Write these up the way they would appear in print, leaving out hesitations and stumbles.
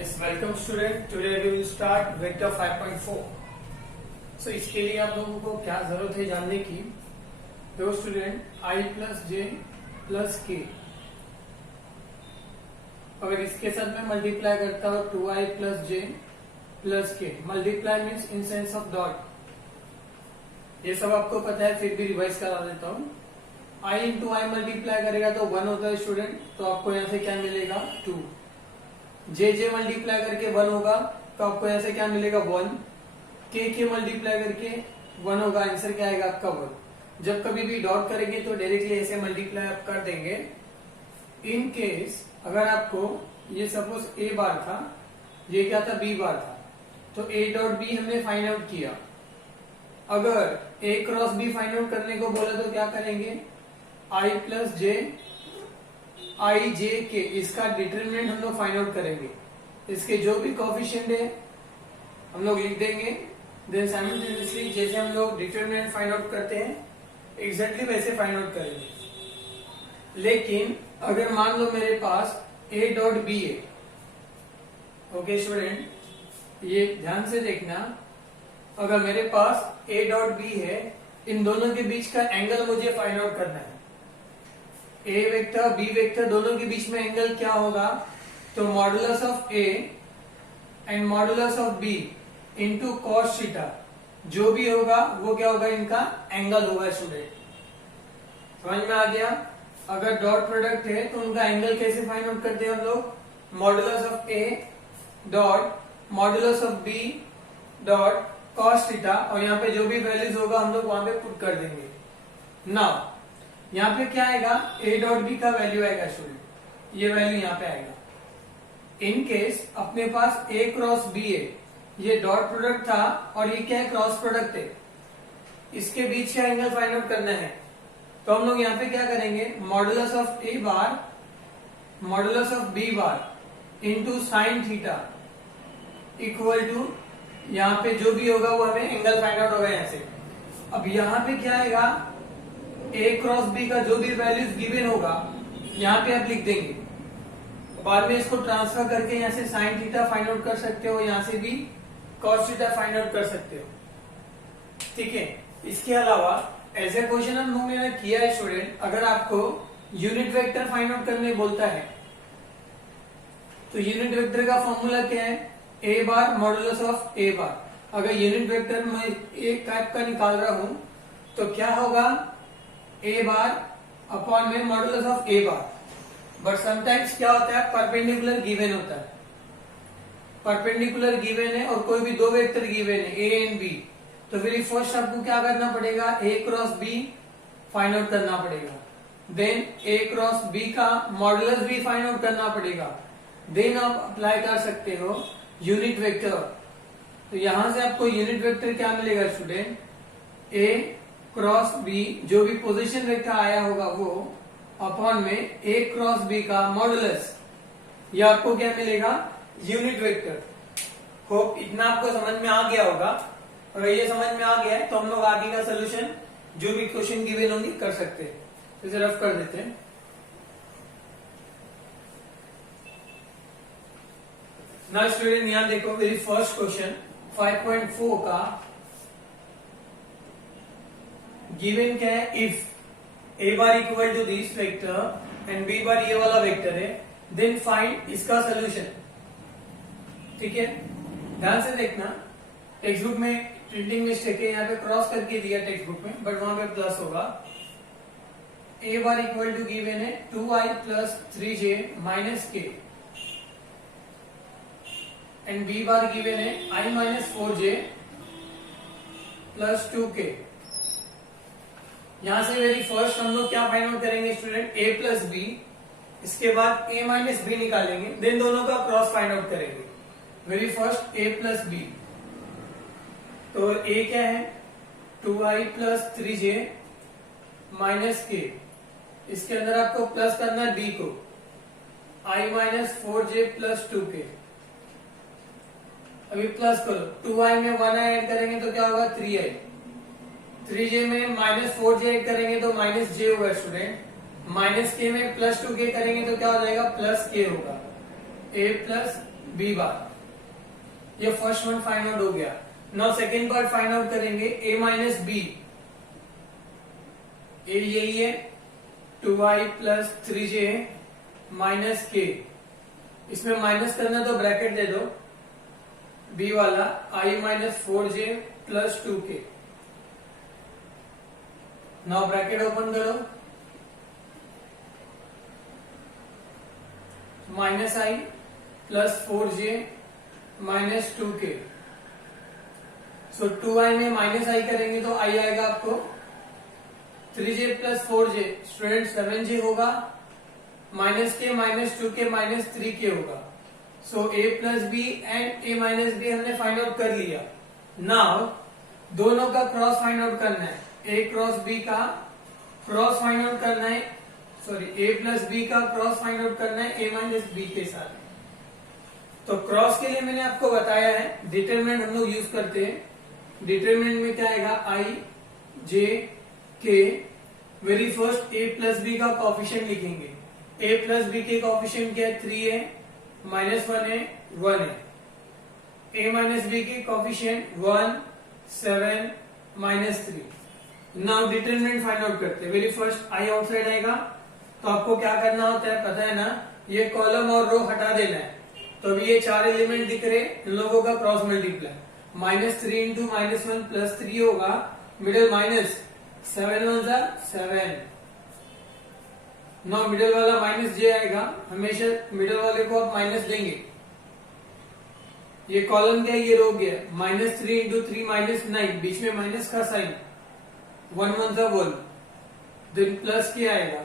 Yes, welcome student. Today we will start vector 5.4. So इसके लिए आप लोगों को क्या जरूरत है जानने की? देखो student, I plus J plus के अगर इसके साथ में मल्टीप्लाई करता हूँ 2i प्लस जे प्लस के, multiply means in sense of dot. ये सब आपको पता है, फिर भी रिवाइज करा देता हूँ। i इंटू आई मल्टीप्लाई करेगा तो 1 होता है स्टूडेंट, तो आपको यहाँ से क्या मिलेगा 2। जे मल्टीप्लाई करके 1 होगा तो आपको यहाँ से क्या मिलेगा 1। के मल्टीप्लाई करके 1 होगा, आंसर क्या आएगा आपका 1। जब कभी भी डॉट करेंगे तो डायरेक्टली ऐसे मल्टीप्लाई आप कर देंगे। इन केस अगर आपको ये सपोज ए बार था, ये क्या था बी बार था, तो ए डॉट बी हमने फाइंड आउट किया। अगर ए क्रॉस बी फाइंड आउट करने को बोला तो क्या करेंगे, आई प्लस जे आई जे के, इसका डिटरमिनेंट हम लोग फाइंड आउट करेंगे। इसके जो भी कोएफिशिएंट है हम लोग लिख देंगे, देन साइमल्टेनियसली जैसे हम लोग डिटरमिनेंट फाइंड आउट करते हैं एग्जैक्टली वैसे फाइंड आउट करेंगे। लेकिन अगर मान लो मेरे पास ए डॉट बी है, ओके स्टूडेंट, ये ध्यान से देखना, अगर मेरे पास ए डॉट बी है, इन दोनों के बीच का एंगल मुझे फाइंड आउट करना है। ए वेक्टर बी वेक्टर दोनों के बीच में एंगल क्या होगा, तो modulus of a and modulus of b into cos theta, जो भी होगा वो क्या होगा, इनका एंगल होगा स्टूडेंट। समझ में आ गया। अगर डॉट प्रोडक्ट है तो उनका एंगल कैसे फाइंड आउट करते हैं हम लोग, modulus of a dot modulus of b dot cos theta, और यहाँ पे जो भी वैल्यूज होगा हम लोग वहां पे पुट कर देंगे। नाउ यहाँ पे क्या आएगा, ए डॉट बी का वैल्यू आएगा स्टूडेंट, ये वैल्यू यहाँ पे आएगा। इन केस अपने पास ए क्रॉस बी है, ये डॉट प्रोडक्ट था और ये क्या है, क्रॉस प्रोडक्ट है, इसके बीच का एंगल फाइंड आउट करना है। तो हम लोग यहाँ पे क्या करेंगे, modulus of a bar modulus of b bar into sine theta equal to, यहाँ पे जो भी होगा वो हमें एंगल फाइंड आउट होगा यहाँ से। अब यहाँ पे क्या आएगा, ए क्रॉस बी का जो भी वैल्यूज गिवन होगा यहाँ पे आप लिख देंगे। बाद में इसको ट्रांसफर करके यहाँ से साइन थीटा फाइंड आउट कर सकते हो, यहाँ से भी कॉस थीटा फाइंड आउट कर सकते हो, ठीक है। इसके अलावा एज ए क्वेश्चन हम लोगों ने किया है स्टूडेंट, अगर आपको यूनिट वेक्टर फाइंड आउट करने बोलता है तो यूनिट वेक्टर का फॉर्मूला क्या है, a bar modulus of a bar. अगर यूनिट वेक्टर में एक टाइप का निकाल रहा हूं तो क्या होगा, ए बार अपॉन में modulus of a bar. But sometimes क्या होता है, परपेंडिकुलर गिवन होता है, परपेंडिकुलर गिवन है और कोई भी दो वेक्टर गिवन है ए एंड बी, तो फिर फर्स्ट आपको क्या करना पड़ेगा, ए क्रॉस बी फाइंड आउट करना पड़ेगा, देन ए क्रॉस बी का मॉडुलस भी फाइंड आउट करना पड़ेगा, देन आप अप्लाई कर सकते हो यूनिट वेक्टर। तो यहां से आपको यूनिट वेक्टर क्या मिलेगा स्टूडेंट, ए क्रॉस बी, जो भी पोजीशन वेक्टर आया होगा वो अपॉन में ए क्रॉस बी का मॉडुलस, ये आपको क्या मिलेगा, यूनिट वेक्टर। होप इतना आपको समझ में आ गया होगा। अगर ये समझ में आ गया है तो हम लोग आगे का सोल्यूशन जो भी क्वेश्चन गिवन होंगे कर सकते हैं। तो इसे रफ कर देते हैं। नाउ स्टूडेंट यहां देखो, मेरी फर्स्ट क्वेश्चन 5.4 का गिवन क्या है, if a bar equal to this vector and b bar ये वाला वेक्टर है, देन फाइंड इसका सोल्यूशन। ठीक है, ध्यान से देखना, टेक्स्ट बुक में प्रिंटिंग मिस्टेक है, यहाँ पे क्रॉस करके दिया टेक्स्ट बुक में, बट वहां पे प्लस होगा। A bar equal to given है 2i plus 3j minus k, and b bar given है i minus 4j plus 2k। यहां से वेरी फर्स्ट हम लोग क्या फाइंड आउट करेंगे स्टूडेंट, a प्लस बी, इसके बाद a माइनस बी निकालेंगे, देन दोनों का क्रॉस फाइंड आउट करेंगे। Very first a plus b, तो a क्या है 2i प्लस 3j माइनस के, इसके अंदर आपको प्लस करना है b को, i minus 4j plus 2k। अभी प्लस करो, 2i में 1i ऐड करेंगे तो क्या होगा 3i, 3j में माइनस 4j ऐड करेंगे तो माइनस j होगा स्टूडेंट, माइनस के में प्लस 2k करेंगे तो क्या हो जाएगा, प्लस k होगा। ए प्लस बी बार। ये फर्स्ट वन फाइंड आउट हो गया। Now second part find out करेंगे, ए माइनस बी। ए यही है 2i प्लस 3j माइनस के। इसमें माइनस करना तो ब्रैकेट दे दो, बी वाला i minus 4j plus 2k। Now bracket open करो, minus i plus 4j minus 2k। So 2i में माइनस i करेंगे तो i आएगा आपको 3j plus 4j, student 7j होगा, माइनस के माइनस 2k माइनस 3k होगा। So a plus b and a minus b हमने फाइंड आउट कर लिया। नाउ दोनों का क्रॉस फाइंड आउट करना है, a क्रॉस b का क्रॉस फाइंड आउट करना है, सॉरी a प्लस बी का क्रॉस फाइंड आउट करना है a माइनस बी के साथ। तो क्रॉस के लिए मैंने आपको बताया है डिटरमिनेंट हम लोग यूज करते हैं। डिटरमिनेंट में क्या आएगा, i j k। Very first a plus b का कोफिशिएंट लिखेंगे। a प्लस बी के कोफिशिएंट क्या है, 3 है, माइनस 1 है, 1 है। a माइनस बी के coefficient 1, 7, minus 3। Now determinant find out करते हैं। वेरी फर्स्ट i आउटसाइड आएगा, तो आपको क्या करना होता है पता है ना, ये कॉलम और रो हटा देना है। तो अभी ये 4 एलिमेंट दिख रहे, इन लोगों का cross multiply, minus 3 into minus 1 plus 3 होगा, मिडिल माइनस 7 1 7। नाउ मिडिल वाला माइनस जे आएगा, हमेशा मिडिल वाले को आप माइनस देंगे। ये कॉलम क्या है, ये रो गया, माइनस 3 इंटू 3 माइनस 9, बीच में माइनस का साइन, 1 1 1, देन प्लस क्या आएगा।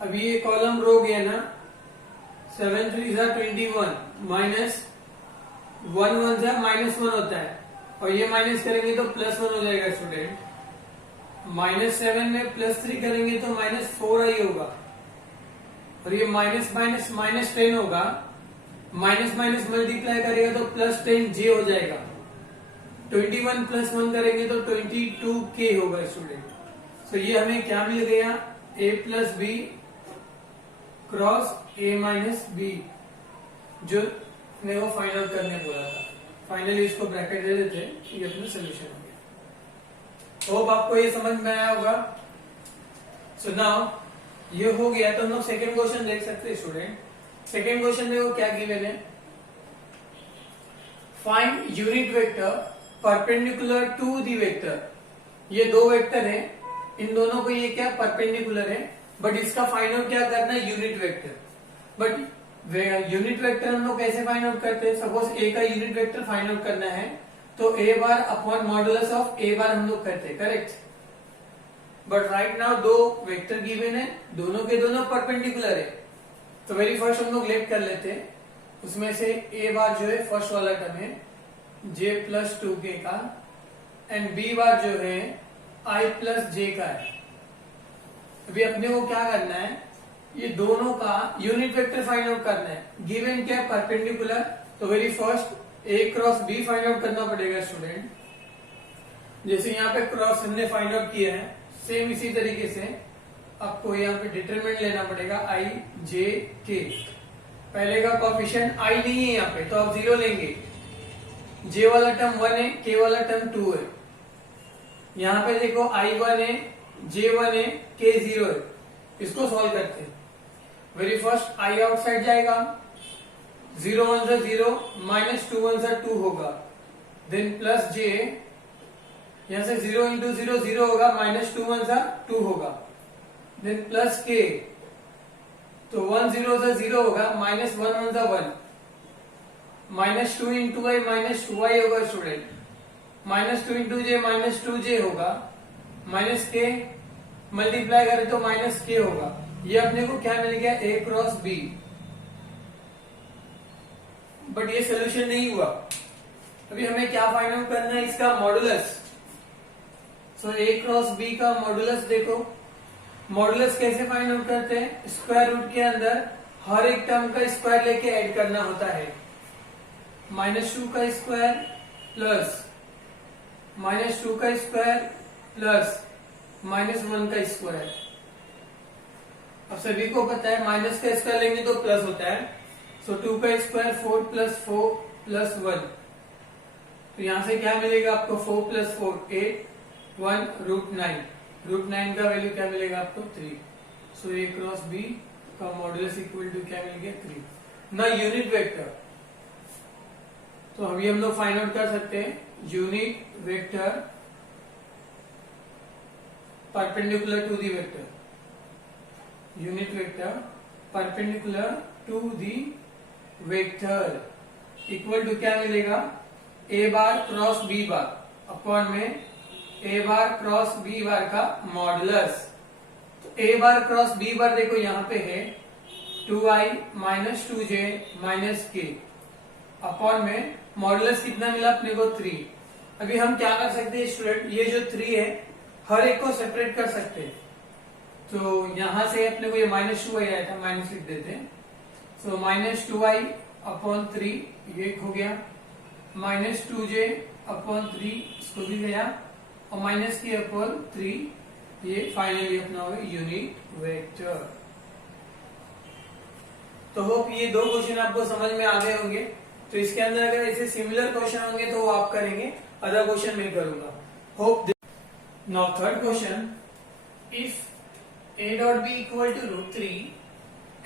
अभी ये कॉलम रो गया ना, 7 3 21, माइनस 1 1 माइनस 1 होता है, और ये माइनस करेंगे तो प्लस 1 हो जाएगा स्टूडेंट। माइनस 7 में प्लस 3 करेंगे तो माइनस 4i होगा, और ये माइनस माइनस माइनस 10 होगा, माइनस माइनस मल्टीप्लाई करेगा तो प्लस 10j हो जाएगा। 21 प्लस 1 करेंगे तो 22k होगा स्टूडेंट। सो ये हमें क्या मिल गया, a plus b cross a minus b, जो मैं वो फाइंड आउट करने बोला था। फाइनली इसको ब्रैकेट दे देते, ये अपना सोल्यूशन हो गया। होप आपको ये समझ में आया होगा। सो नाउ ये हो गया, तो हम लोग सेकेंड क्वेश्चन देख सकते हैं स्टूडेंट। सेकेंड क्वेश्चन देखो क्या गिवन है, find unit vector perpendicular to the vector. ये दो वेक्टर है, इन दोनों को ये क्या परपेंडिकुलर है, बट इसका फाइंड आउट क्या करना है, unit vector. But unit vector हम लोग कैसे फाइंड आउट करते हैं, सपोज ए का यूनिट वेक्टर फाइंड आउट करना है तो ए bar upon modulus of a बार हम लोग करते हैं, करेक्ट। बट राइट नाउ दो वेक्टर गिवन है, दोनों के दोनों परपेंडिकुलर है। तो वेरी फर्स्ट हम लोग लेट कर लेते हैं, उसमें से ए बार जो है फर्स्ट वाला टर्म है j प्लस 2k का, एंड बी बार जो है i प्लस j का है। अभी अपने को क्या करना है, ये दोनों का यूनिट वेक्टर फाइंड आउट करना है। गिवन क्या, परपेंडिकुलर, तो very first a cross b find out करना पड़ेगा स्टूडेंट। जैसे यहाँ पे क्रॉस हमने फाइंड आउट किया है, सेम इसी तरीके से आपको यहाँ पे डिटरमिनेंट लेना पड़ेगा i j k। पहले का कोफिशिएंट i नहीं है यहाँ पे, तो आप 0 लेंगे। j वाला टर्म 1 है, k वाला टर्म 2 है। यहाँ पे देखो i 1 है, j 1 है, k 0 है। इसको सॉल्व करते हैं। वेरी फर्स्ट i आउटसाइड जाएगा, 0 1 0, माइनस 2 1 2 होगा, देन प्लस j, यहां से 0 इंटू 0 0 होगा, माइनस 2 1 2 होगा, देन प्लस k, तो 1 0 0 होगा, minus 1 1 1, minus 2 into i minus 2i होगा student, minus 2 into j minus 2j होगा, माइनस k मल्टीप्लाई करें तो माइनस k होगा। ये अपने को क्या मिल गया, a क्रॉस b। बट ये सोल्यूशन नहीं हुआ, अभी हमें क्या फाइंड आउट करना है, इसका modulus. So a cross b का मॉडुलस देखो, मॉडुलस कैसे फाइंड आउट करते हैं, स्क्वायर रूट के अंदर हर एक टर्म का स्क्वायर लेके ऐड करना होता है। माइनस 2 का स्क्वायर प्लस माइनस 2 का स्क्वायर प्लस माइनस 1 का स्क्वायर। अब सभी को पता है माइनस का स्क्वायर लेंगे तो प्लस होता है, सो 2 का स्क्वायर 4 प्लस 4 प्लस 1, तो यहां से क्या मिलेगा आपको 4 प्लस 4 8, 1 रूट 9 का वैल्यू क्या मिलेगा आपको 3, सो ए क्रॉस बी का मॉडुलस इक्वल टू क्या मिल गया 3। ना यूनिट वेक्टर, तो अभी हम लोग फाइंड आउट कर सकते हैं unit vector perpendicular to the vector, unit vector perpendicular to the vector equal to क्या मिलेगा a bar cross B bar upon में a bar cross B bar का मॉडुलस। तो ए बार क्रॉस बी बार देखो यहाँ पे है 2i माइनस 2j माइनस के अपॉन में मॉडुलस कितना मिला अपने को 3। अभी हम क्या कर सकते हैं स्टूडेंट, ये जो 3 है हर एक को सेपरेट कर सकते हैं, तो यहां से अपने को ये माइनस 2i आया था, माइनस लिख देते हैं, सो माइनस 2i अपॉन 3 ये हो गया, माइनस 2j अपॉन 3 इसको भी गया, और माइनस के अपॉन 3 ये फाइनली अपना होगा यूनिट वेक्टर। तो होप ये दो क्वेश्चन आपको समझ में आ गए होंगे। तो इसके अंदर अगर ऐसे सिमिलर क्वेश्चन होंगे तो वो आप करेंगे, अदर क्वेश्चन मैं करूंगा। Hope now third question, if a dot b equal to root 3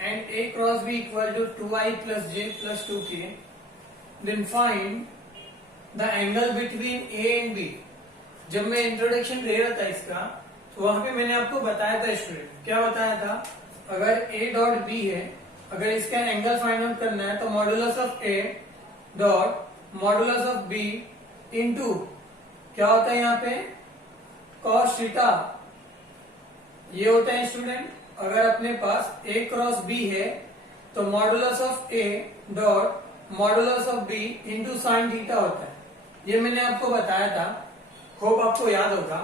and a cross b equal to 2i plus j plus 2k, then find the angle between a and b। जब मैं introduction दे रहा था इसका, तो वहां पे मैंने आपको बताया था स्टूडेंट, क्या बताया था, अगर a डॉट b है, अगर इसका एंगल फाइंड आउट करना है तो modulus of a dot modulus of b into क्या होता है यहाँ पे cos थीटा, ये होता है स्टूडेंट। अगर अपने पास a क्रॉस b है तो modulus of a dot modulus of b into sine theta होता है, ये मैंने आपको बताया था, होप आपको याद होगा।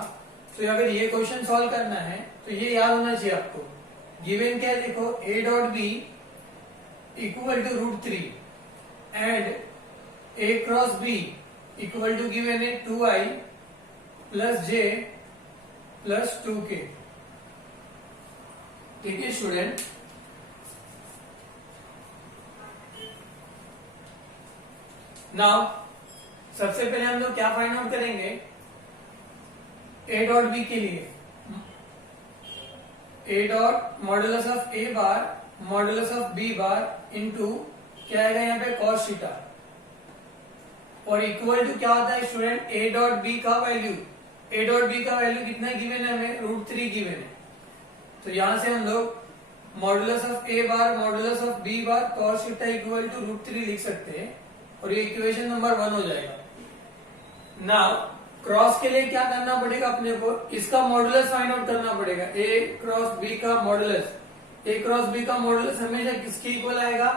तो अगर ये क्वेश्चन सॉल्व करना है तो ये याद होना चाहिए आपको। गिवन क्या है देखो, a dot b equal to root 3 and a cross b equal to given है 2i plus j plus 2k। ठीक है स्टूडेंट, नाउ सबसे पहले हम लोग क्या फाइंड आउट करेंगे, a डॉट b के लिए a dot modulus of a bar modulus of b bar into क्या आएगा यहाँ पे cos थीटा, और इक्वल टू क्या होता है स्टूडेंट a डॉट b का वैल्यू, a डॉट b का वैल्यू कितना गिवन है हमें, रूट 3 गिवन है। तो यहां से हम लोग modulus of a bar modulus of b bar cos theta equal to root 3 लिख सकते हैं, और ये इक्वेशन नंबर 1 हो जाएगा। नाउ क्रॉस के लिए क्या करना पड़ेगा अपने को, इसका मॉडुलस फाइंड आउट करना पड़ेगा, a क्रॉस b का मॉडुलस, a क्रॉस b का मॉडुलस हमेशा किसके इक्वल आएगा,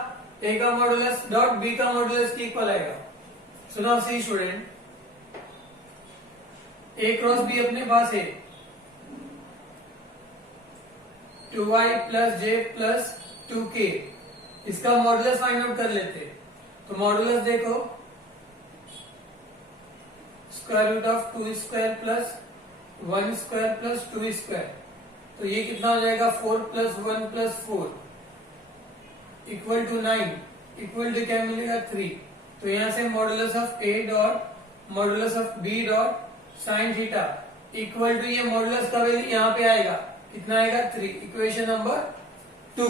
a का मॉडुलस डॉट b का मॉडुलस के इक्वल आएगा। So now see student, a cross b अपने पास है 2i plus j plus 2k, इसका मॉडुलस फाइंड आउट कर लेते। तो मॉडुलस देखो, square root of 2 square plus 1 square plus 2 square, तो ये कितना हो जाएगा 4 plus 1 plus 4 equal to 9, equal to क्या मिलेगा 3। तो यहां से modulus of a dot modulus of b dot sine theta equal to ये मॉडुलस का वैल्यू यहाँ पे आएगा, कितना आएगा 3, इक्वेशन नंबर 2।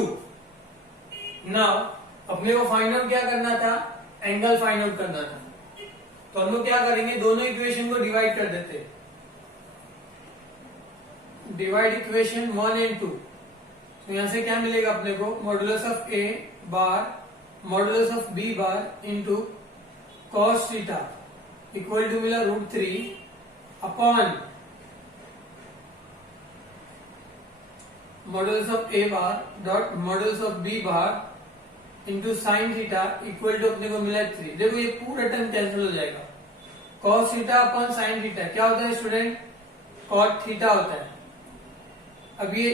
नाउ अपने को फाइंड आउट क्या करना था, एंगल फाइंड आउट करना था। तो हम लोग क्या करेंगे, दोनों इक्वेशन को डिवाइड कर देते, डिवाइड इक्वेशन 1 एंड 2। तो यहां से क्या मिलेगा अपने को, modulus of a bar modulus of b bar into cos theta equal to मिला root 3 upon modulus of a bar dot modulus of b bar into sine theta equal to अपने को मिला 3। देखो ये पूरा टर्म कैंसिल हो जाएगा, cos theta upon sine theta क्या होता है स्टूडेंट, कॉट थीटा होता है। अब ये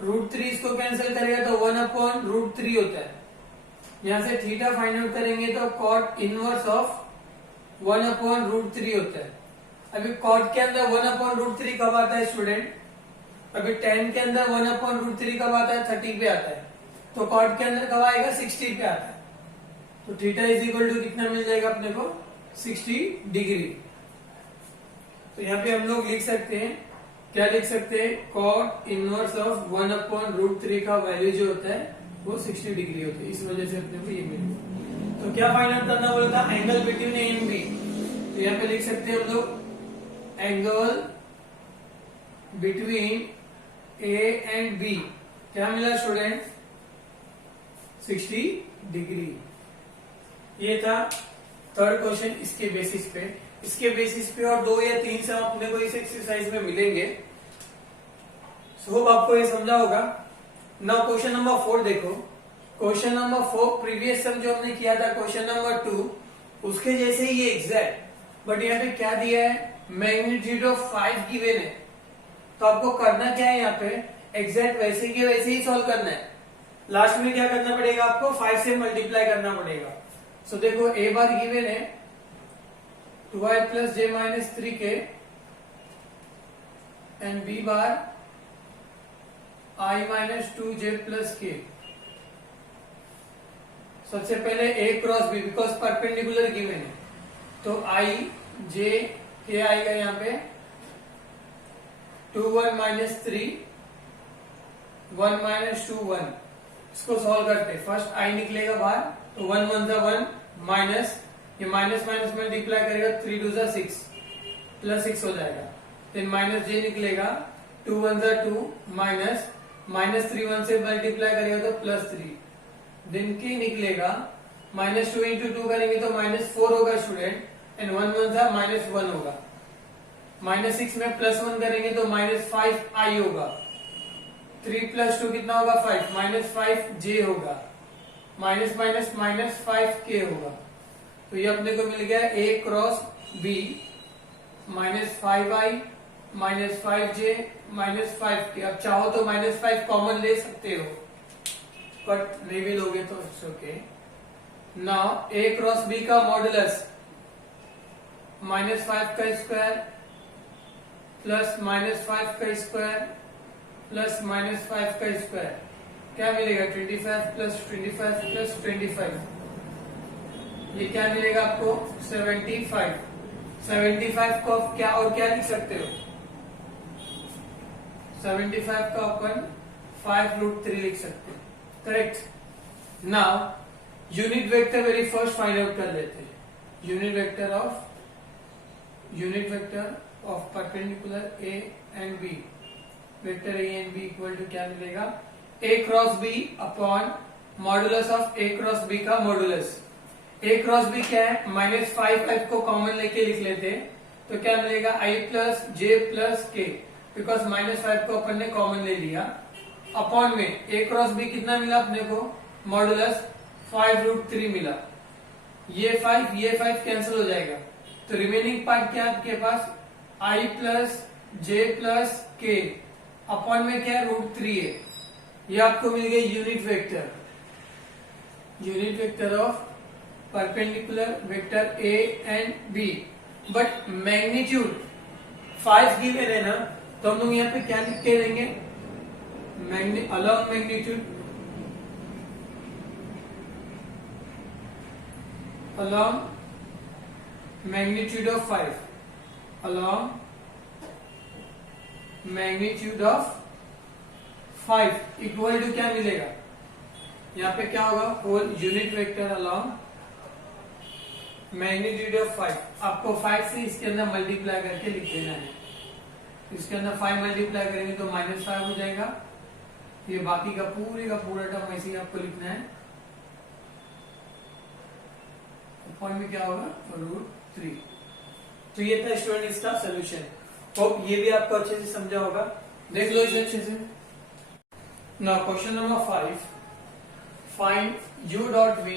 रूट 3 इसको कैंसिल करेगा तो 1 अपॉन रूट 3 होता है। यहां से थीटा फाइंड आउट करेंगे तो cot inverse of 1 upon root 3 होता है। अभी कॉट के अंदर 1 अपॉन रूट 3 कब आता है स्टूडेंट, अभी tan के अंदर 1/√3 कब आता है? 30 पे आता है। तो cot के अंदर कब आएगा? 60 पे आता है। तो थीटा इज इक्वल टू कितना मिल जाएगा अपने को? 60 डिग्री। तो यहाँ पे हम लोग लिख सकते हैं, क्या लिख सकते हैं? cot इनवर्स ऑफ 1/√3 का वैल्यू जो होता है वो 60 डिग्री होता है। इस वजह से अपने को ये मिलेगा। तो क्या फाइंड आउट करना बोला था? Angle between a and b. तो यहाँ पे लिख सकते हैं हम लोग angle between a and b. क्या मिला स्टूडेंट? 60 डिग्री। ये था थर्ड क्वेश्चन इसके बेसिस पे। इसके बेसिस पे और 2 या 3 सम अपने को इस एक्सरसाइज में मिलेंगे। होप आपको ये समझा होगा। नाउ क्वेश्चन नंबर 4 देखो। क्वेश्चन नंबर 4 प्रीवियस सम जो हमने किया था क्वेश्चन नंबर 2 उसके जैसे ही ये एग्जैक्ट, बट यहाँ पे क्या दिया है? मैग्नीट्यूड ऑफ 5 गिवन है। तो आपको करना क्या है? यहाँ पे एग्जैक्ट वैसे के वैसे ही सॉल्व करना है। लास्ट में क्या करना पड़ेगा आपको? 5 से मल्टीप्लाई करना पड़ेगा। सो देखो ए बार गिवन है 2i plus j minus 3k and b bar i minus 2j plus k। सबसे पहले a cross b, because perpendicular given है तो i j k आएगा यहाँ पे 2 1 माइनस 3 1 माइनस 2 1। इसको सॉल्व करते हैं। फर्स्ट i निकलेगा बाहर तो 1 1 जा 1 माइनस, ये माइनस माइनस मल्टीप्लाई करेगा 3 2 जा 6 प्लस 6 हो जाएगा। फिर माइनस j निकलेगा 2 1 जा 2 माइनस माइनस 3 1 से मल्टीप्लाई करेगा तो प्लस 3। देन k निकलेगा माइनस 2 इंटू 2 करेंगे तो माइनस 4 होगा स्टूडेंट, एंड 1 1 जा माइनस 1 होगा। माइनस 6 में प्लस 1 करेंगे तो माइनस 5i होगा। 3 प्लस 2 कितना होगा? 5 माइनस 5j होगा। माइनस माइनस माइनस 5k होगा। तो ये अपने को मिल गया a cross b minus 5i minus 5j minus 5k। अब चाहो तो माइनस 5 कॉमन ले सकते हो, बट नहीं भी लोगे तो it's okay. Now a cross b का मॉडुलस माइनस 5 का स्क्वायर प्लस माइनस 5 का स्क्वायर प्लस माइनस 5 का स्क्वायर, क्या मिलेगा? 25 प्लस 25 प्लस 25। ये क्या मिलेगा आपको? 75। 75 को आप क्या और क्या लिख सकते हो? 75 का अपन 5√3 लिख सकते हैं। Correct. Now unit vector very first find out कर लेते हैं। Unit vector of perpendicular a and b. Vector a and b equal to क्या मिलेगा? a cross b upon modulus of a cross b का मॉडुलस। a क्रॉस b क्या है? Minus 5 को common लेके लिख लेते हैं तो क्या मिलेगा? i plus j plus k, because minus 5 को अपन ने कॉमन ले लिया। अपॉन में a क्रॉस b कितना मिला अपने को? मॉडुलस 5√3 मिला। ये 5 कैंसिल हो जाएगा तो रिमेनिंग पार्ट क्या है आपके पास? i plus j plus k upon में क्या है? √3 है। ये आपको मिल गया unit vector of perpendicular vector a and b. But magnitude 5 given है ना, तो हम लोग यहाँ पे क्या लिख के देंगे? Along magnitude of 5, along magnitude of 5 equal to क्या मिलेगा? यहाँ पे क्या होगा? Whole unit vector along magnitude of 5। आपको 5 से इसके अंदर मल्टीप्लाई करके लिख देना है। इसके अंदर 5 मल्टीप्लाई करेंगे तो माइनस 5 हो जाएगा। ये बाकी का पूरा टर्म ऐसे ही आपको लिखना है। पॉइंट में क्या होगा? √3। तो ये था स्टूडेंट इसका सोल्यूशन। होप ये भी आपको अच्छे से समझा होगा। देख लो इसे अच्छे से। Now question number 5, find u dot v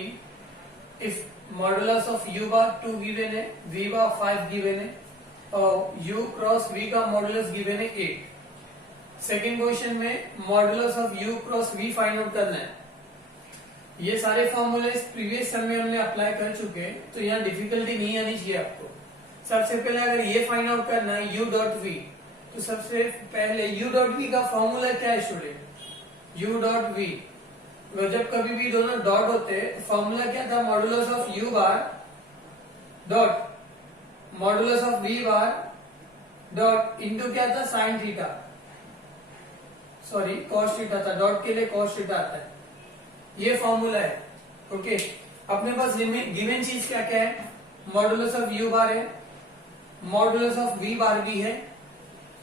if modulus of u bar 2 given है, v बार 5 गिवन है और u क्रॉस v का मॉडुलस गिवन है 8। सेकेंड क्वेश्चन में modulus of u cross v find out करना है। ये सारे फॉर्मूले प्रीवियस सम में हमने अप्लाई कर चुके हैं, तो यहाँ डिफिकल्टी नहीं आनी चाहिए आपको। सबसे पहले अगर ये फाइंड आउट करना है u डॉट v, तो सबसे पहले u डॉट v का फॉर्मूला क्या है स्टूडेंट? u डॉट v, जब कभी भी दोनों डॉट होते हैं फॉर्मूला क्या था? Modulus of u bar dot modulus of v bar dot into क्या था? Sine theta, sorry cos theta था, डॉट के लिए कॉस थीटा आता है, ये फॉर्मूला है। ओके, अपने पास गिवन चीज क्या क्या है? मॉडुलस ऑफ u बार है, मॉडुलस ऑफ v बार भी है,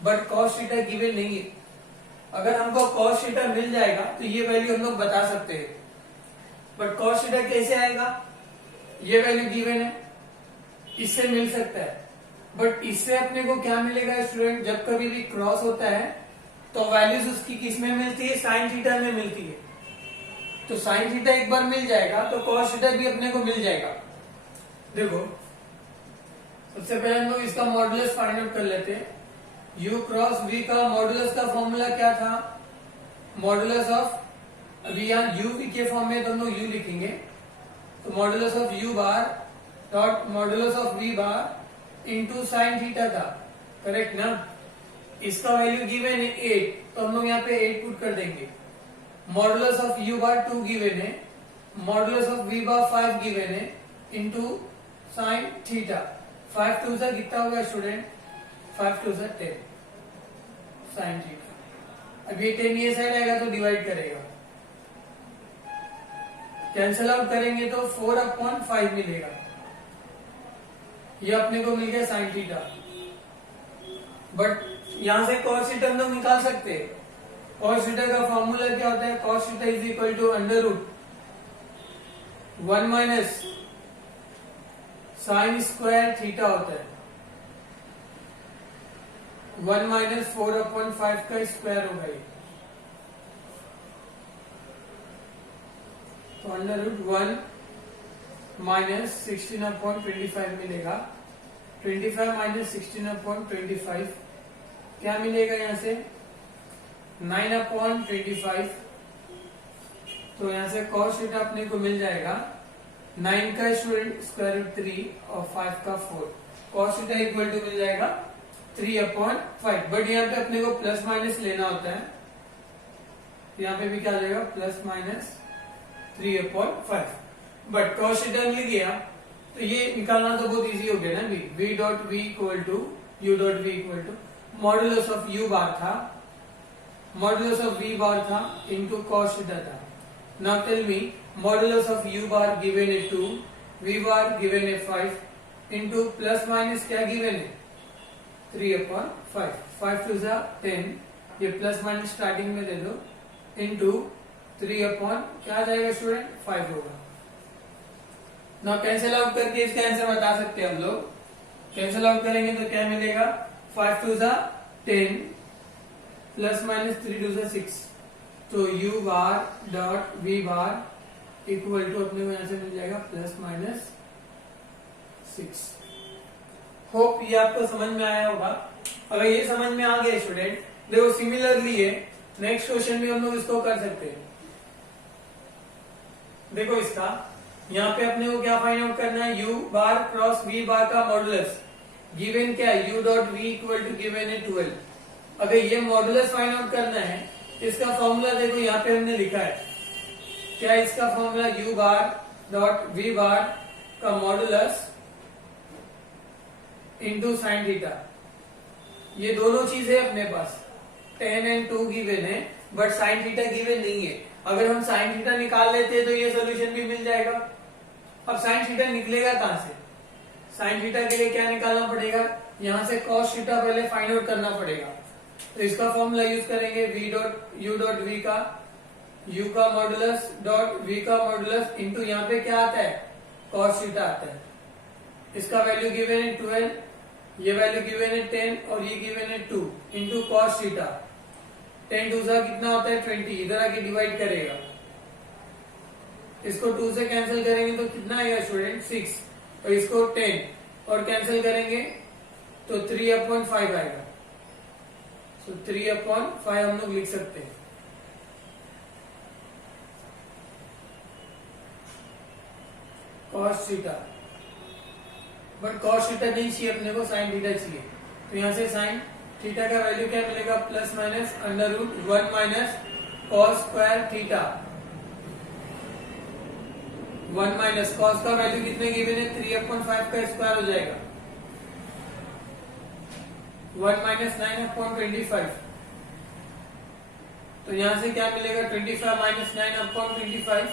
बट कॉस थीटा गिवन नहीं है। अगर हमको कॉस थीटा मिल जाएगा तो ये वैल्यू हम लोग बता सकते हैं, बट कॉस थीटा कैसे आएगा? ये वैल्यू गिवन है, इससे मिल सकता है, बट इससे अपने को क्या मिलेगा स्टूडेंट? जब कभी भी क्रॉस होता है तो वैल्यूज उसकी किस में मिलती है? साइन थीटा में मिलती है। तो साइन थीटा एक बार मिल जाएगा तो कॉस थीटा भी अपने को मिल जाएगा। देखो सबसे पहले हम लोग इसका मॉडुलस फाइंड आउट कर लेते हैं। u क्रॉस v का मॉडुलस का फॉर्मूला क्या था? मॉडुलस ऑफ, अभी यहाँ u v के फॉर्म में तो हम लोग u लिखेंगे, तो modulus of u bar dot modulus of v bar into sine theta था, करेक्ट ना? इसका वैल्यू गिवन है 8, तो हम लोग यहाँ पे 8 पुट कर देंगे। Modulus of u bar 2 given है, modulus of v bar 5 given है, इंटू साइन थीटा। 5 टू सा कितना होगा स्टूडेंट? 5 टू सा 10 साइन थीटा। अब ये 10 ये साइड आएगा तो डिवाइड करेगा, कैंसल आउट करेंगे तो 4/5 मिलेगा। ये अपने को मिल गया साइन थीटा, बट यहां से कॉस थीटा हम लोग निकाल सकते हैं। कॉस थीटा का फॉर्मूला क्या होता है? Cos theta is equal to under root 1 minus sine square theta होता है, 1 माइनस 4/5 का स्क्वायर होगा ये, तो अंडर रूट 1 माइनस 16/25 मिलेगा। 25 माइनस 16/25 क्या मिलेगा यहाँ से? 9/25। तो यहाँ से कॉस थीटा अपने को मिल जाएगा 9 का स्क्वायर रूट 3 और 5 का 4। कॉस थीटा इक्वल टू मिल जाएगा 3/5। बट यहाँ पे अपने को प्लस माइनस लेना होता है, यहाँ पे भी क्या आ जाएगा? Plus minus 3/5। But cos theta मिल गया तो ये निकालना तो बहुत इजी हो गया ना। v dot v equal to u dot v equal to modulus of u bar था, मॉडुलस ऑफ v बार था, इंटू कॉस थीटा था। Now tell me, modulus of u bar given है 2, v बार गिवन है 5, into plus minus क्या given है? 3/5। 5 टू सा 10, ये प्लस माइनस स्टार्टिंग में दे दो, इंटू 3/, क्या आ जाएगा स्टूडेंट? 5 होगा। ना कैंसिल आउट करके इसका आंसर बता सकते हैं हम लोग। कैंसिल आउट करेंगे तो क्या मिलेगा? 5 टू सा 10 प्लस माइनस 3 टू सा 6, तो u bar dot v bar equal to अपने को यहां से मिल जाएगा प्लस माइनस 6। होप ये आपको समझ में आया होगा। अगर ये समझ में आ गया स्टूडेंट, देखो सिमिलरली है, नेक्स्ट क्वेश्चन भी हम लोग इसको कर सकते हैं। देखो इसका यहाँ पे अपने को क्या फाइंड आउट करना है? u bar cross v bar का मॉडुलस गिवन क्या है? u dot v equal to given है 12। अगर ये मॉडुलस फाइंड आउट करना है तो इसका फॉर्मूला देखो यहाँ पे हमने लिखा है, क्या है इसका formula? u bar dot v bar का मॉडुलस इंटू साइन थीटा। ये दोनों चीजें अपने पास 10 एंड 2 गिवन है, बट साइन थीटा गिवन नहीं है। अगर हम साइन थीटा निकाल लेते हैं तो ये सोल्यूशन भी मिल जाएगा। अब साइन थीटा निकलेगा कहां से? साइन थीटा के लिए क्या निकालना पड़ेगा? यहां से कॉस थीटा पहले फाइंड आउट करना पड़ेगा। तो इसका फॉर्मूला यूज करेंगे u डॉट v का u का मॉडुलस डॉट v का मॉडुलस इंटू यहाँ पे क्या आता है? कॉस थीटा आता है। इसका वैल्यू गिवन है 12, ये वैल्यू गिवन है 10 और ये गिवन है 2 इंटू कॉस थीटा। 10 टू सा कितना होता है? 20। इधर आके डिवाइड करेगा, इसको 2 से कैंसिल करेंगे तो कितना आएगा स्टूडेंट? 6, और इसको 10 और कैंसिल करेंगे तो 3/5 आएगा। तो 3/5 हम लोग लिख सकते हैं। Cos theta, but cos theta नहीं चाहिए अपने को, साइन थीटा चाहिए। तो यहां से साइन थीटा का वैल्यू क्या मिलेगा, plus minus under root 1 minus cos square theta. 1 minus cos का वैल्यू कितने गिवन है, 3/5 का स्क्वायर हो जाएगा, 1 माइनस 9/25। तो यहां से क्या मिलेगा, 25 माइनस 9/25,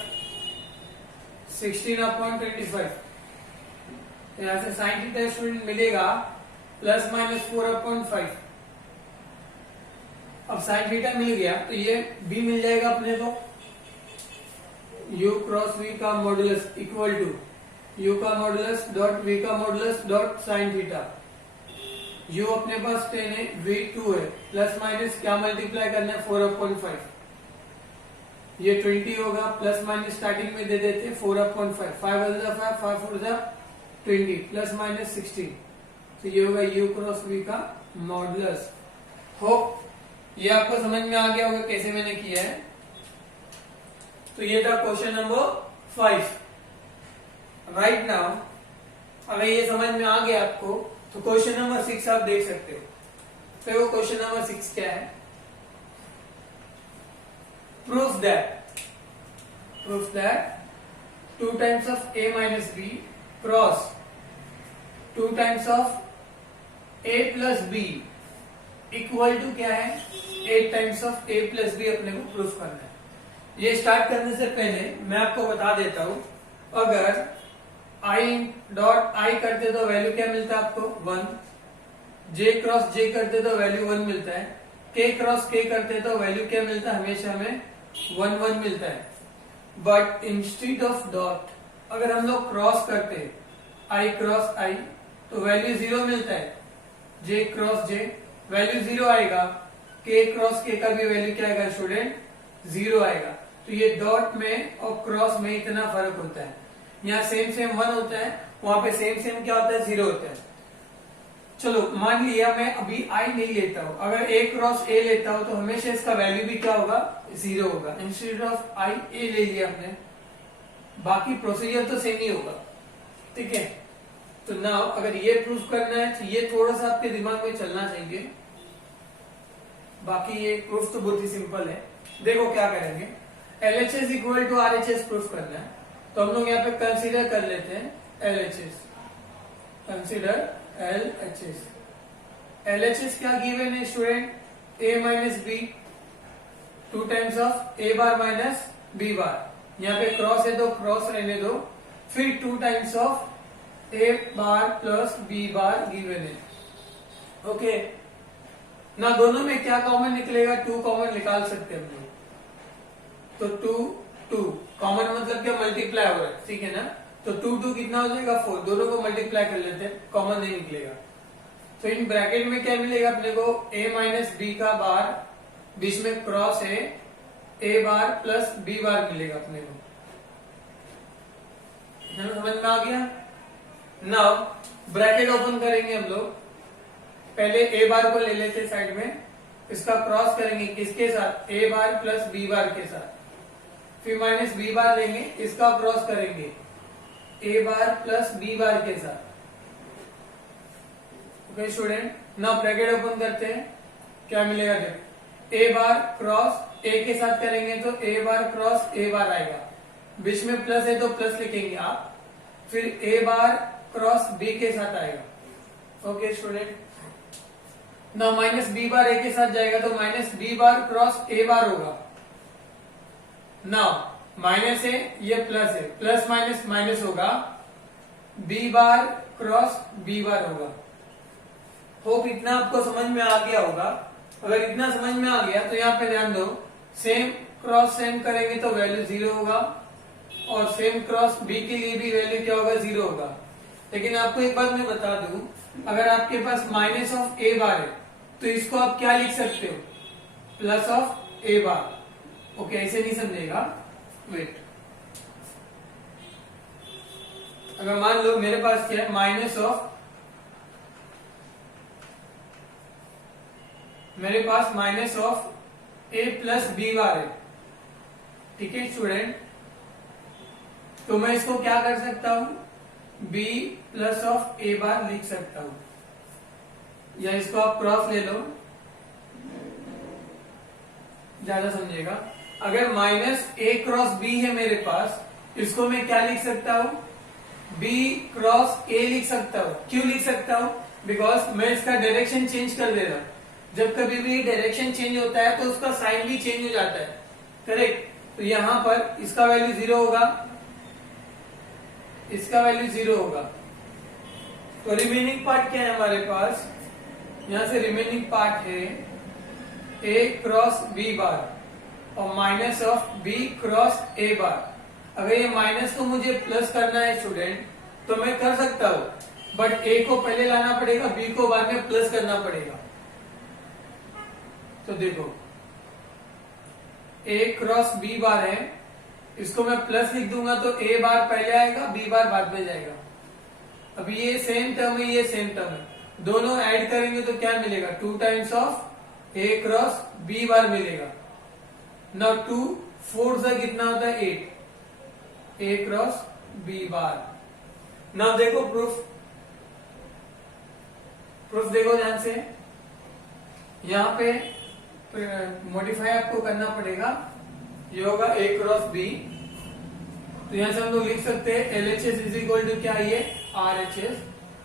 16/25। तो यहां से साइन थीटा स्टूडेंट मिलेगा प्लस माइनस 4/5। अब साइन थीटा मिल गया तो ये b मिल जाएगा अपने को, u क्रॉस v का मॉडुलस इक्वल टू u का मॉडुलस डॉट v का modulus dot sine theta. u अपने पास 10 है, v 2 है, प्लस माइनस क्या मल्टीप्लाई करना है, 4/5। ये 20 होगा, प्लस माइनस स्टार्टिंग में दे देते 4/5, 5 1 जा 5, 5 4 जा 20, प्लस माइनस 16। तो ये होगा u क्रॉस v का मॉडुलस। होप ये आपको समझ में आ गया होगा कैसे मैंने किया है। तो ये था क्वेश्चन नंबर 5। राइट नाउ अगर ये समझ में आ गया आपको तो क्वेश्चन नंबर 6 आप देख सकते हो। तो वो क्वेश्चन नंबर 6 क्या है, proof that 2 times of a minus b cross 2 times of a plus b equal to क्या है, 8 times of a plus b अपने को प्रूफ करना है। ये स्टार्ट करने से पहले मैं आपको बता देता हूं, अगर i डॉट i करते तो वैल्यू क्या मिलता है आपको, 1। j क्रॉस j करते तो वैल्यू 1 मिलता है। k क्रॉस k करते तो वैल्यू क्या मिलता है, हमेशा हमें 1 1 मिलता है। बट इंस्टेड ऑफ डॉट अगर हम लोग क्रॉस करते i क्रॉस i तो वैल्यू 0 मिलता है, j क्रॉस j वैल्यू 0 आएगा, k क्रॉस k का भी वैल्यू क्या आएगा स्टूडेंट, 0 आएगा। तो ये डॉट में और क्रॉस में इतना फर्क होता है। यहाँ सेम सेम 1 होता है, वहां पे सेम सेम क्या होता है, 0 होता है। चलो मान लिया मैं अभी i नहीं लेता हूं, अगर a क्रॉस a लेता हूं तो हमेशा इसका वैल्यू भी क्या होगा, 0 होगा। इंस्टेड ऑफ i a ले लिया आपने, बाकी प्रोसीजर तो सेम ही होगा, ठीक है। तो नाउ अगर ये प्रूफ करना है तो ये थोड़ा सा आपके दिमाग में चलना चाहिए, बाकी ये प्रूफ तो बहुत ही सिंपल है। देखो क्या करेंगे, LHS equal to RHS proof करना है तो हम लोग यहाँ पे कंसीडर कर लेते हैं LHS, कंसीडर LHS। LHS क्या गिवन है student, a minus b 2 times of a bar minus b बार। यहाँ पे क्रॉस है तो क्रॉस रहने दो, फिर 2 times of a bar plus b bar given है, ओके ना। दोनों में क्या कॉमन निकलेगा, 2 कॉमन निकाल सकते हैं हम लोग। तो 2 कॉमन मतलब क्या, मल्टीप्लाई हो रहा है, ठीक है ना। तो 2 कितना हो जाएगा, 4। दोनों को मल्टीप्लाई कर लेते हैं, कॉमन नहीं निकलेगा। तो इन ब्रैकेट में क्या मिलेगा अपने को, a माइनस b का बार, बीच में क्रॉस है, a बार प्लस b बार मिलेगा अपने को। समझ में आ गया। नाउ ब्रैकेट ओपन करेंगे हम लोग, पहले a बार को ले लेते साइड में, इसका क्रॉस करेंगे किसके साथ, a बार प्लस b बार के साथ, फिर माइनस b बार लेंगे, इसका क्रॉस करेंगे a बार प्लस b बार के साथ, okay student. Now bracket open करते हैं, क्या मिलेगा, देखो a बार क्रॉस a के साथ करेंगे तो a बार क्रॉस a बार आएगा, बीच में प्लस है तो प्लस लिखेंगे आप, फिर a बार क्रॉस b के साथ आएगा, ओके स्टूडेंट। ना माइनस b बार a के साथ जाएगा तो minus b bar cross a बार होगा। नाउ माइनस है, ये प्लस है, प्लस माइनस माइनस होगा, b बार क्रॉस b बार होगा। होप इतना आपको समझ में आ गया होगा। अगर इतना समझ में आ गया तो यहाँ पे ध्यान दो, सेम क्रॉस सेम करेंगे तो वैल्यू 0 होगा, और सेम क्रॉस b के लिए भी वैल्यू क्या होगा, 0 होगा। लेकिन आपको एक बात मैं बता दूं, अगर आपके पास माइनस ऑफ a बार है तो इसको आप क्या लिख सकते हो, plus of a bar, okay ऐसे नहीं समझेगा। वेट, अगर मान लो मेरे पास क्या है, माइनस ऑफ, मेरे पास minus of a plus b bar है, ठीक है स्टूडेंट। तो मैं इसको क्या कर सकता हूं, b प्लस ऑफ a बार लिख सकता हूं, या इसको आप क्रॉस ले लो, ज्यादा समझेगा। अगर माइनस ए क्रॉस बी है मेरे पास, इसको मैं क्या लिख सकता हूं, बी क्रॉस ए लिख सकता हूं। क्यों लिख सकता हूं? बिकॉज मैं इसका डायरेक्शन चेंज कर दे रहा हूं। जब कभी भी डायरेक्शन चेंज होता है तो उसका साइन भी चेंज हो जाता है, करेक्ट। तो यहां पर इसका वैल्यू 0 होगा, इसका वैल्यू 0 होगा। तो रिमेनिंग पार्ट क्या है हमारे पास, यहां से रिमेनिंग पार्ट है ए क्रॉस बी बार और minus of B cross A bar. अगर ये माइनस को मुझे प्लस करना है स्टूडेंट तो मैं कर सकता हूं, बट ए को पहले लाना पड़ेगा, बी को बाद में प्लस करना पड़ेगा। तो देखो ए क्रॉस बी बार है, इसको मैं प्लस लिख दूंगा तो ए बार पहले आएगा, बी बार बाद में जाएगा। अब ये सेम टर्म है, ये सेम टर्म है, दोनों ऐड करेंगे तो क्या मिलेगा, 2 times of A cross B bar मिलेगा। नाउ 2 4 से कितना होता है 8, a cross B bar. Now देखो प्रूफ देखो ध्यान से, यहां पे मॉडिफाई आपको करना पड़ेगा। ये होगा ए क्रॉस बी, तो यहां से हम लोग लिख सकते हैं LHS इज इक्वल टू क्या, ये RHS।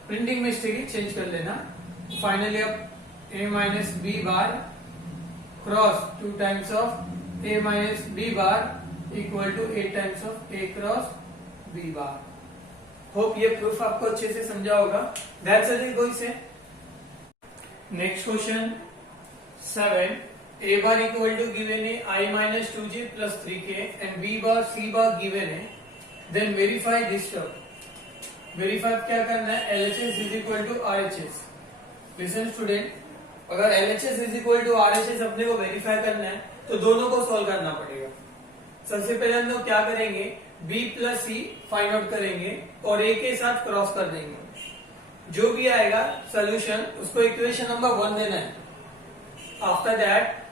प्रिंटिंग मिस्टेक ही चेंज कर लेना। फाइनली अब A minus B bar cross 2 times of A minus B bar equal to 8 times of A cross B bar. Hope ये प्रूफ आपको अच्छे से समझा होगा। दैट्स इट कोई से। Next question 7, a bar equal to given है I minus 2j plus 3k and b bar c bar given है, then verify this term। verify क्या करना है, LHS is equal to RHS। listen student, अगर LHS is equal to RHS अपने को verify करना है तो दोनों को सॉल्व करना पड़ेगा। सबसे पहले हम लोग क्या करेंगे, b plus c find out करेंगे और a के साथ क्रॉस कर देंगे। जो भी आएगा सोल्यूशन उसको इक्वेशन नंबर 1 देना है। After that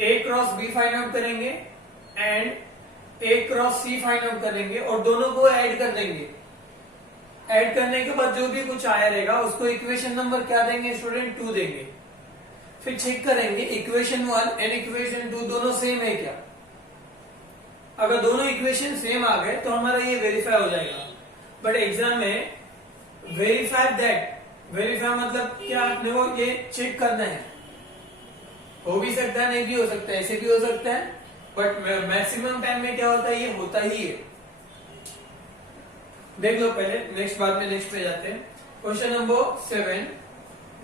a cross b find out करेंगे and a cross c find out करेंगे और दोनों को ऐड कर देंगे। ऐड करने के बाद जो भी कुछ आया रहेगा उसको इक्वेशन नंबर क्या देंगे स्टूडेंट, 2 देंगे। फिर चेक करेंगे इक्वेशन 1 एंड इक्वेशन 2 दोनों सेम है क्या। अगर दोनों इक्वेशन सेम आ गए तो हमारा ये वेरीफाई हो जाएगा। बट एग्जाम में वेरीफाई दैट, वेरीफाई मतलब क्या, अपने को ये चेक करना है। हो भी सकता है, नहीं भी हो सकता है, ऐसे भी हो सकता है, बट मैक्सिमम टाइम में क्या होता है, ये होता ही है। देख लो पहले, नेक्स्ट बाद में नेक्स्ट पे जाते हैं। क्वेश्चन नंबर 7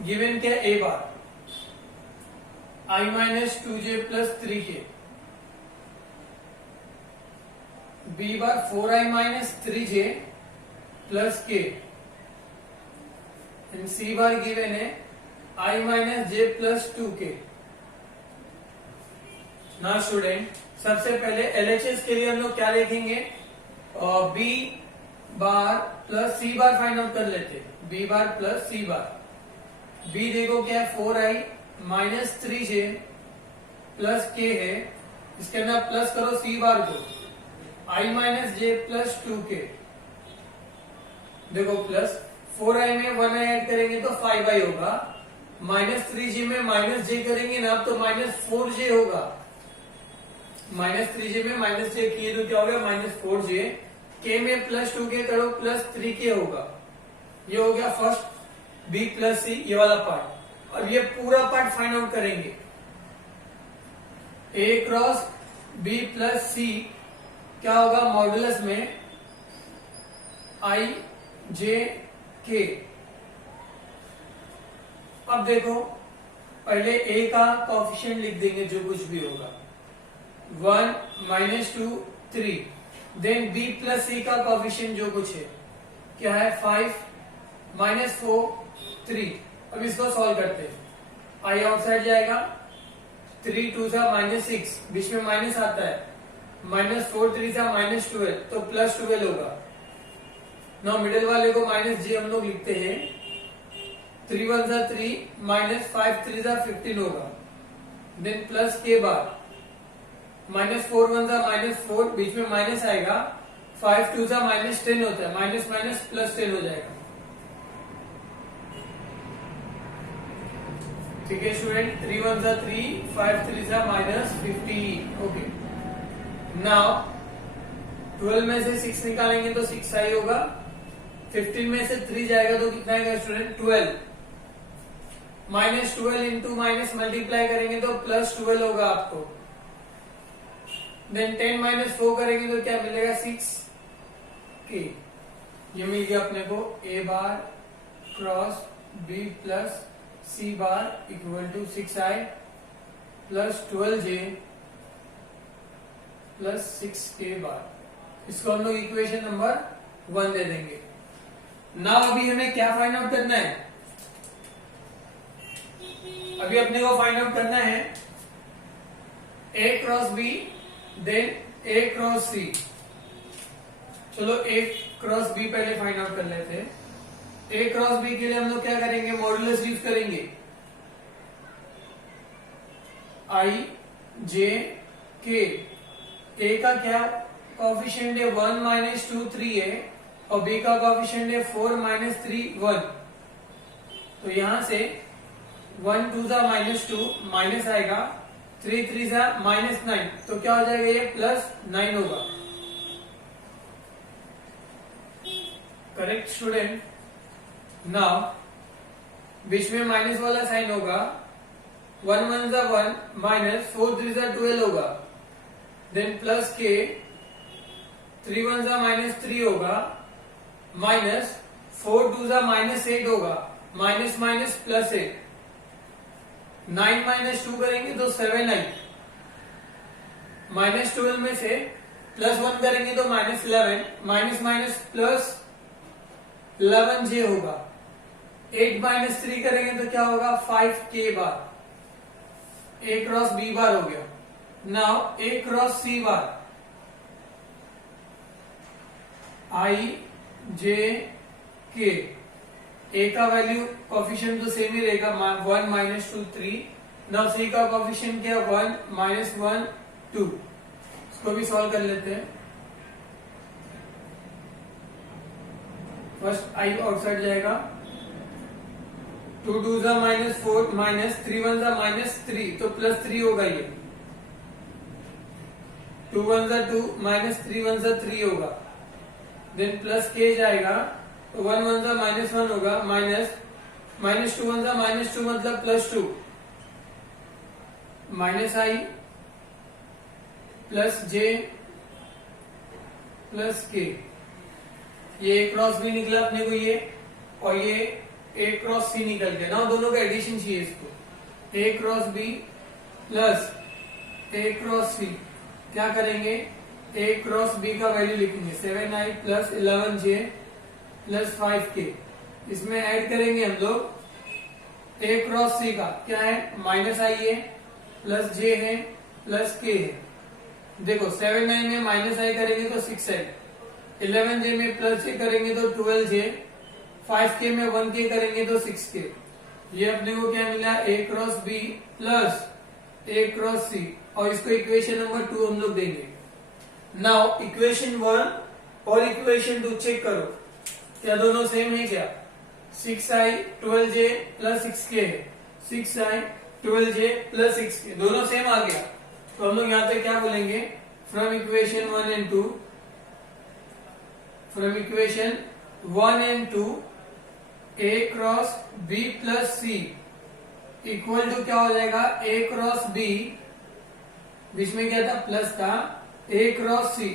गिवन क्या, ए बार I minus 2j plus 3k, b bar 4i minus 3j plus k and c bar given है i minus j plus 2k। ना स्टूडेंट, सबसे पहले LHS के लिए हम लोग क्या लिखेंगे, b बार प्लस c बार फाइंड आउट कर लेते। b बार प्लस c बार, b देखो क्या है 4i minus 3j plus k है, इसके अंदर प्लस करो c बार को, i minus j plus 2k। देखो प्लस 4i में 1i ऐड करेंगे तो 5i होगा, माइनस 3j में माइनस j करेंगे ना तो माइनस 4j होगा। माइनस 3j में माइनस j किए तो क्या हो गया, माइनस 4j। k में प्लस 2k करो प्लस 3k होगा। ये हो गया फर्स्ट b प्लस c, ये वाला पार्ट। अब ये पूरा पार्ट फाइंड आउट करेंगे। a cross b plus c क्या होगा, मॉडुलस में i j k। अब देखो पहले a का कोएफिशिएंट लिख देंगे, जो कुछ भी होगा 1 minus 2 3, then b plus c का कोएफिशिएंट जो कुछ है क्या है 5 माइनस 4 3। अब इसको सॉल्व करते हैं, i आउटसाइड जाएगा, 3 2 सा माइनस 6, बीच में माइनस आता है, माइनस 4 3 सा माइनस 12, तो प्लस 12 होगा। नाउ मिडिल वाले को माइनस j हम लोग लिखते हैं, 3 1 सा 3 माइनस 5 3 सा 15 होगा, देन प्लस k बार, माइनस 4 1 सा माइनस 4, बीच में माइनस आएगा, 5 2 सा माइनस 10 होता है, माइनस माइनस प्लस 10 हो जाएगा। ठीक है स्टूडेंट, 3 1 जा 3, 5 3 जा -15। ओके, नाउ 12 में से 6 निकालेंगे तो 6 आई होगा, 15 में से 3 जाएगा तो कितना आएगा स्टूडेंट 12, -12 इंटू माइनस मल्टीप्लाई करेंगे तो +12 होगा आपको। देन 10 -4 करेंगे तो क्या मिलेगा 6k। ये मिल गया अपने को a bar cross b plus c bar equal to 6i plus 12j plus 6k bar. इसको हम लोग इक्वेशन नंबर 1 दे देंगे। नाउ अभी हमें क्या फाइंड आउट करना है, अभी अपने को फाइंड आउट करना है a cross b then a cross c। चलो a क्रॉस b पहले फाइंड आउट कर लेते हैं। a क्रॉस b के लिए हम लोग क्या करेंगे, मॉड्यूलस यूज करेंगे, i j k। a का क्या कॉफिशिएंट है 1 -2 3 है और b का कॉफिशिएंट है 4 -3 1। तो यहां से 1 2 जा -2 माइनस आएगा, 3 3 जा -9, तो क्या हो जाएगा ये +9 होगा। Correct student. नाउ बीच में माइनस वाला साइन होगा, 1 1 जा 1 माइनस 4 3 जा 12 होगा, देन प्लस के 3 1 जा -3 होगा, माइनस 4 2 जा -8 होगा, माइनस माइनस प्लस 8, 9 -2 करेंगे तो 7 आई, -12 में से +1 करेंगे तो -11, माइनस माइनस प्लस 11j होगा, 8 -3 करेंगे तो क्या होगा 5k bar. a cross b बार हो गया। Now a cross c bar, i j k। a का वैल्यू कॉफिशिएंट तो सेम ही रहेगा 1 -2 3। नाउ c का कॉफिशिएंट क्या 1 -1 2। इसको भी सॉल्व कर लेते हैं। फर्स्ट i आउटसाइड जाएगा, 2 2 जा -4 माइनस 3 1 जा -3 तो +3 होगा ये, 2 1 जा 2 -3 1 जा 3 होगा, देन प्लस k जाएगा तो 1 1 जा -1 होगा, माइनस -2 1 जा -2 मतलब +2, minus i plus j plus k। ये a क्रॉस b निकला अपने को ये, और ये a क्रॉस c निकल गया। ना दोनों का एडिशन चाहिए इसको, a cross b plus a cross c। क्या करेंगे, a क्रॉस b का वैल्यू लिखेंगे 7i plus 11j plus 5k। इसमें ऐड करेंगे हम लोग a क्रॉस c का क्या है -i है प्लस j है प्लस k है। देखो 7i में -i करेंगे तो 6i, 11j में प्लस j करेंगे तो 12j, 5k में 1k करेंगे तो 6k। ये अपने को क्या मिला a cross b plus a cross c, और इसको इक्वेशन नंबर 2 हम लोग देंगे। नाउ इक्वेशन 1 और इक्वेशन 2 चेक करो, क्या दोनों सेम है क्या, 6i 12j प्लस 6k है, 6i 12j प्लस 6k दोनों सेम आ गया। तो हम लोग यहाँ पे क्या बोलेंगे, from equation 1 and 2, from equation 1 and 2 a cross b plus c equal to क्या हो जाएगा, a क्रॉस b, बीच में क्या था प्लस था, a क्रॉस c।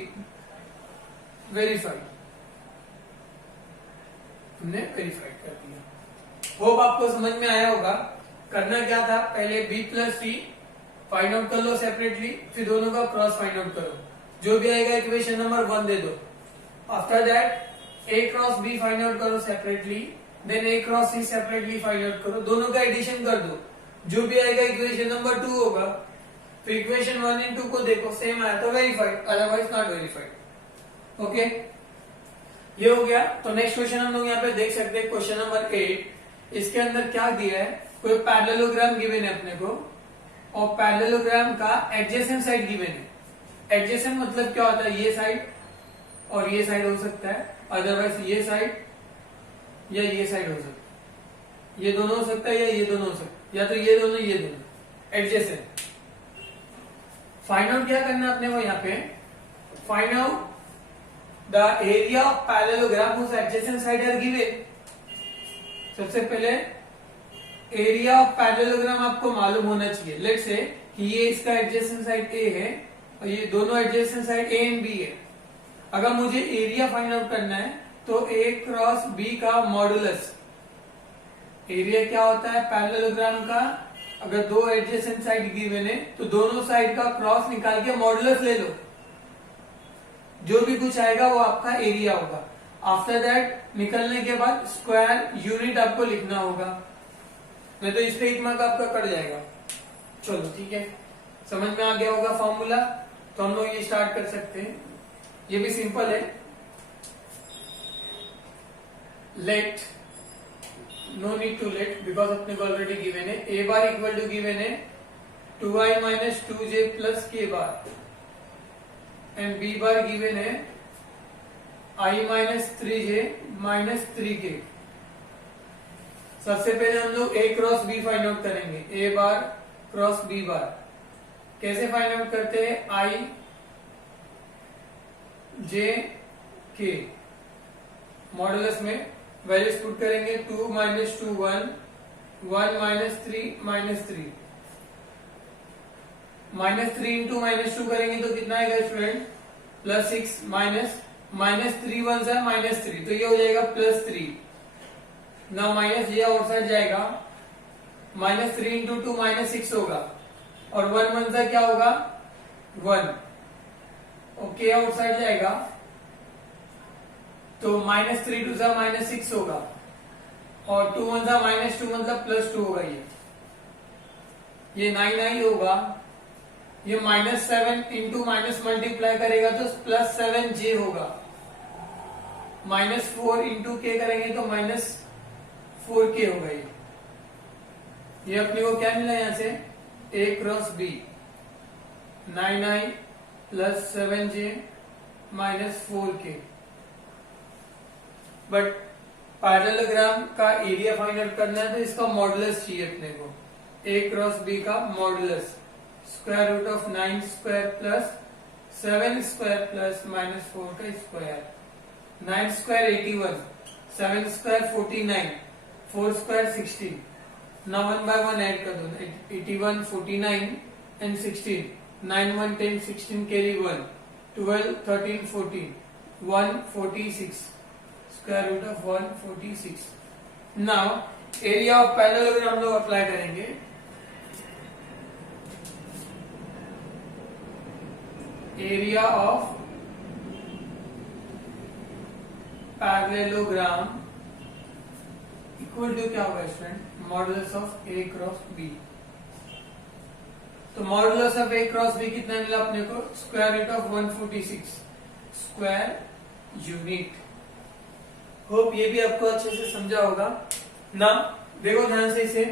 वेरीफाइड, हमने वेरीफाइड कर दिया। होप आपको समझ में आया होगा। करना क्या था, पहले b plus c find out कर लो सेपरेटली, फिर दोनों का क्रॉस फाइंड आउट करो, जो भी आएगा इक्वेशन नंबर 1 दे दो। After that a cross b find out करो separately, then a cross c separately find out करो, दोनों का एडिशन कर दो, जो भी आएगा इक्वेशन नंबर 2 होगा। फिर इक्वेशन 1 एंड 2 को देखो, सेम आया तो verified, otherwise not verified. Okay, ये हो गया। तो नेक्स्ट क्वेश्चन हम लोग यहाँ पे देख सकते हैं, क्वेश्चन नंबर 8। इसके अंदर क्या दिया है, कोई पैरेललोग्राम गिवन है अपने को, और पैरेललोग्राम का एडजेसेंट साइड गिवन है। एडजेसेंट मतलब क्या होता है, ये साइड और ये साइड हो सकता है, अदरवाइज ये साइड या ये साइड हो सकता है, ये दोनों हो सकता है या ये दोनों हो सकता है, या तो ये दोनों एडजेसेंट। फाइंड आउट क्या करना है अपने को यहाँ पे, find out the area of parallelogram whose adjacent side are given। सबसे पहले एरिया ऑफ पैरेललोग्राम आपको मालूम होना चाहिए। लेट्स से कि ये इसका एडजेसेंट साइड ए है और ये दोनों adjacent side a and b है। अगर मुझे एरिया फाइंड आउट करना है तो ए क्रॉस बी का मॉडुलस, एरिया क्या होता है पैरेललोग्राम का, अगर दो एडजेसेंट साइड गिवन है तो दोनों साइड का क्रॉस निकाल के मॉडुलस ले लो, जो भी कुछ आएगा वो आपका एरिया होगा। आफ्टर दैट निकलने के बाद स्क्वायर यूनिट आपको लिखना होगा, नहीं तो इस पे एक मार्क आपका कट जाएगा। चलो ठीक है, समझ में आ गया होगा फॉर्मूला, तो हम लोग ये स्टार्ट कर सकते हैं। ये भी सिंपल है। Let, no need to let because अपने को ऑलरेडी गिवन है। A bar equal to given है 2i minus 2j plus k bar and b bar given है i minus 3j minus 3k। सबसे पहले हम लोग a cross b find out करेंगे, a bar cross b bar. कैसे find out करते हैं, i j k मॉडुलस में वैल्यूज पुट करेंगे, 2 minus 2 1, 1 minus 3 minus 3, minus 3 into minus 2 करेंगे तो कितना आएगा student, plus 6 minus minus 3 one सा माइनस 3, तो ये हो जाएगा प्लस 3 ना, माइनस ये आउटसाइड जाएगा, माइनस 3 इंटू 2 माइनस 6 होगा और 1 वन सा क्या होगा 1, ओके आउटसाइड जाएगा तो माइनस 3 टू सा माइनस 6 होगा और 2 वन सा माइनस 2 मतलब प्लस 2 होगा। ये 9 9 होगा, ये माइनस 7 इंटू माइनस मल्टीप्लाई करेगा तो प्लस 7j होगा, माइनस 4 इंटू के करेंगे तो माइनस 4k होगा। ये अपने को क्या मिला यहां से, a cross b 9i plus 7j minus 4k। But parallelogram का एरिया फाइंड आउट करना है तो इसका मॉडुलस चाहिए अपने को, a क्रॉस b का modulus square root of 9 square plus 7 square plus minus 4 का स्क्वायर। 9 square 81, 7 square 49, 4 square 16। ना 1 बाय 1 ऐड कर दो, 81 49 and 16, 9 1 10 16 carry 1, 12 13 14, 146 square root of 146। Now area of parallelogram हम लोग अप्लाई करेंगे। Area of parallelogram equal to क्या होगा student, modulus of a cross b। तो modulus of a cross b कितना मिला अपने को, square root of 146 square unit. Hope ये भी आपको अच्छे से समझा होगा ना। देखो ध्यान से इसे,